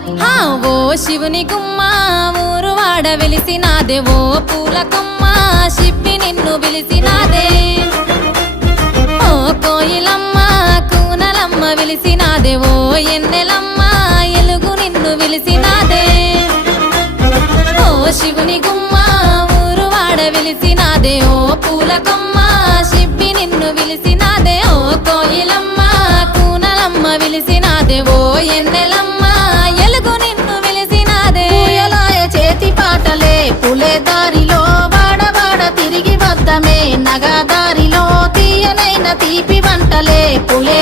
ఓ శివుని గుమ్మ ఊరు వాడ వెలిసినాదే ఓ పూల కొమ్మ శిప్పి నిన్ను పిలిసినాదే ఓ కోయిలమ్మ కూనలమ్మ వెలిసినాదే ఓ ఎన్నెలమ్మ ఎలుగు నిన్ను పిలిసినాదే ఓ శివుని గుమ్మ ఊరు వాడ వెలిసినాదే ఓ పూల కొమ్మ శిప్పి నిన్ను పిలిసినాదే ఓ కోయిలమ్మ కూనలమ్మ వెలిసినాదే ఓ ఎన్నెలమ్మ ఎలుగు నిన్ను పిలిసినాదే పూయలాయ చేతి పాటలే పులే దారిలో వాడవాడ తిరిగి వద్దమే నగదారిలో తీయనైన తీపి వంటలే పులే